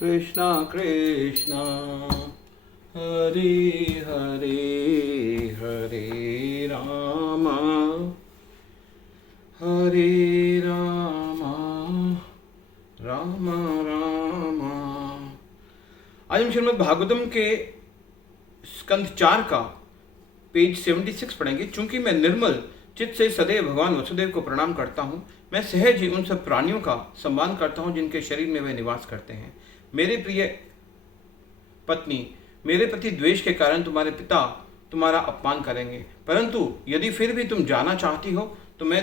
कृष्णा कृष्णा हरे हरे हरे राम राम राम। आज हम श्रीमद् भागवतम के स्कंध 4 का पेज 76 पढ़ेंगे। चूंकि मैं निर्मल चित्त से सदैव भगवान वसुदेव को प्रणाम करता हूँ, मैं सहज ही उन सब प्राणियों का सम्मान करता हूँ जिनके शरीर में वे निवास करते हैं। मेरे प्रिय पत्नी, मेरे प्रति द्वेष के कारण तुम्हारे पिता तुम्हारा अपमान करेंगे, परंतु यदि फिर भी तुम जाना चाहती हो तो मैं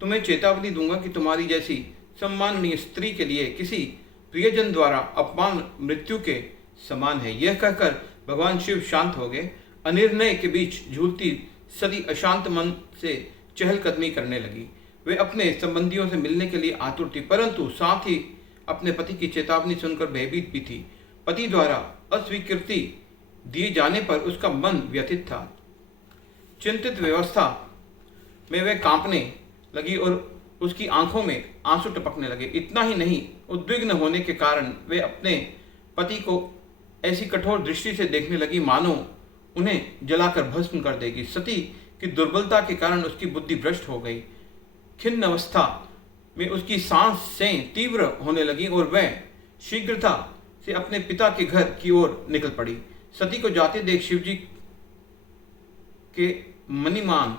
तुम्हें चेतावनी दूंगा कि तुम्हारी जैसी सम्माननीय स्त्री के लिए किसी प्रियजन द्वारा अपमान मृत्यु के समान है। यह कहकर भगवान शिव शांत हो गए। अनिर्णय के बीच झूलती सती अशांत मन से चहलकदमी करने लगी। वे अपने संबंधियों से मिलने के लिए आतुर थी, परंतु साथ ही अपने पति की चेतावनी सुनकर भयभीत भी थी। पति द्वारा अस्वीकृति दिए जाने पर उसका मन व्यथित था। चिंतित व्यवस्था में वह कांपने लगी और उसकी आंखों में आंसू टपकने लगे। इतना ही नहीं, उद्विग्न होने के कारण वे अपने पति को ऐसी कठोर दृष्टि से देखने लगी मानो उन्हें जलाकर भस्म कर देगी। सती की दुर्बलता के कारण उसकी बुद्धि भ्रष्ट हो गई। खिन्न अवस्था में उसकी सांसें तीव्र होने लगी और वह शीघ्रता से अपने पिता के घर की ओर निकल पड़ी। सती को जाते देख शिवजी के मणिमान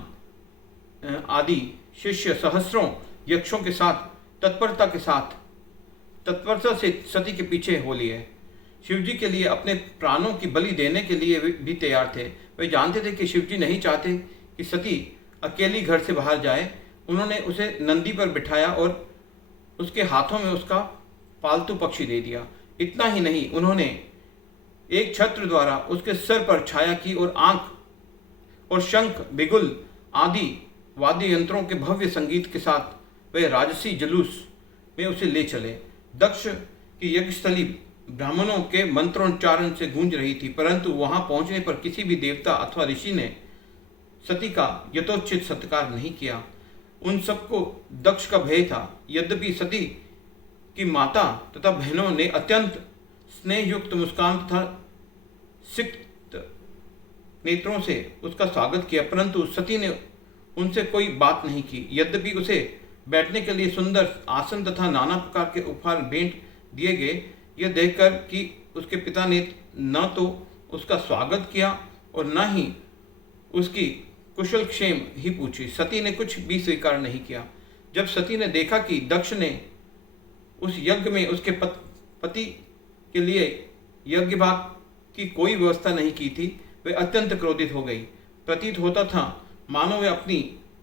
आदि शिष्य सहस्रों यक्षों के साथ तत्परता से सती के पीछे हो लिए। शिवजी के लिए अपने प्राणों की बलि देने के लिए भी तैयार थे। वे जानते थे कि शिवजी नहीं चाहते कि सती अकेली घर से बाहर जाए। उन्होंने उसे नंदी पर बिठाया और उसके हाथों में उसका पालतू पक्षी दे दिया। इतना ही नहीं, उन्होंने एक छत्र द्वारा उसके सर पर छाया की और आंख और शंख बिगुल आदि वाद्य यंत्रों के भव्य संगीत के साथ वे राजसी जुलूस में उसे ले चले। दक्ष की यज्ञस्थली ब्राह्मणों के मंत्रोच्चारण से गूंज रही थी, परंतु वहां पहुंचने पर किसी भी देवता अथवा ऋषि ने सती का यथोचित सत्कार नहीं किया। उन सबको दक्ष का भय था। यद्यपि सती की माता तथा बहनों ने अत्यंत स्नेहयुक्त मुस्कान तथा सिक्त नेत्रों से उसका स्वागत किया, परंतु सती ने उनसे कोई बात नहीं की। यद्यपि उसे बैठने के लिए सुंदर आसन तथा नाना प्रकार के उपहार भेंट दिए गए, यह देखकर कि उसके पिता ने न तो उसका स्वागत किया और न ही उसकी कुशल क्षेम ही पूछी, सती ने कुछ भी स्वीकार नहीं किया। जब सती ने देखा कि दक्ष ने उस यज्ञ में उसके पति के लिए यज्ञ भाग की कोई व्यवस्था नहीं की थी, वे अत्यंत क्रोधित हो गई। प्रतीत होता था मानो वे अपनी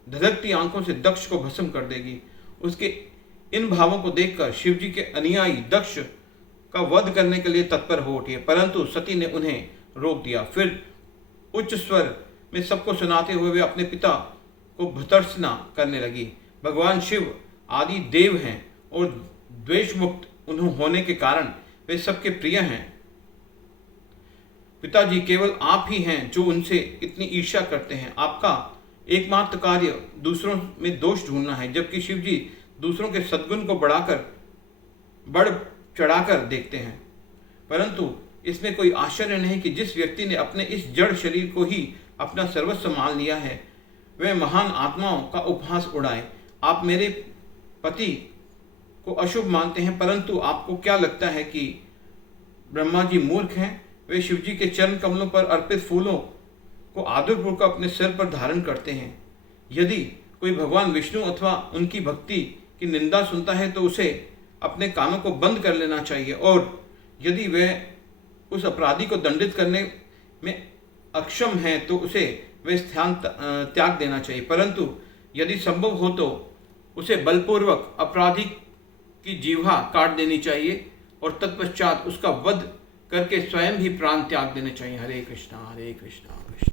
धधकती आंखों से दक्ष को भस्म कर देगी। उसके इन भावों को देखकर शिवजी के अनुयायी दक्ष का वध करने के लिए तत्पर हो उठे, परंतु सती ने उन्हें रोक दिया। फिर उच्च स्वर में सबको सुनाते हुए वे अपने पिता को भर्त्सना करने लगी। भगवान शिव आदि देव हैं और द्वेष मुक्त होने के कारण वे सबके प्रिय हैं। पिताजी, केवल आप ही हैं जो उनसे इतनी ईर्ष्या करते हैं। आपका एकमात्र कार्य दूसरों में दोष ढूंढना है, जबकि शिवजी दूसरों के सद्गुण को बढ़ चढ़ाकर देखते हैं। परंतु इसमें कोई आश्चर्य नहीं कि जिस व्यक्ति ने अपने इस जड़ शरीर को ही अपना सर्वस्व मान लिया है, वह महान आत्माओं का उपहास उड़ाए। आप मेरे पति को अशुभ मानते हैं, परंतु आपको क्या लगता है कि ब्रह्मा जी मूर्ख हैं? वे शिवजी के चरण कमलों पर अर्पित फूलों को आदरपूर्वक अपने सिर पर धारण करते हैं। यदि कोई भगवान विष्णु अथवा उनकी भक्ति की निंदा सुनता है तो उसे अपने कानों को बंद कर लेना चाहिए, और यदि वह उस अपराधी को दंडित करने में अक्षम है तो उसे वह स्थान त्याग देना चाहिए। परंतु यदि संभव हो तो उसे बलपूर्वक अपराधी की जीवा काट देनी चाहिए और तत्पश्चात उसका वध करके स्वयं ही प्राण त्याग देने चाहिए। हरे कृष्णा कृष्ण।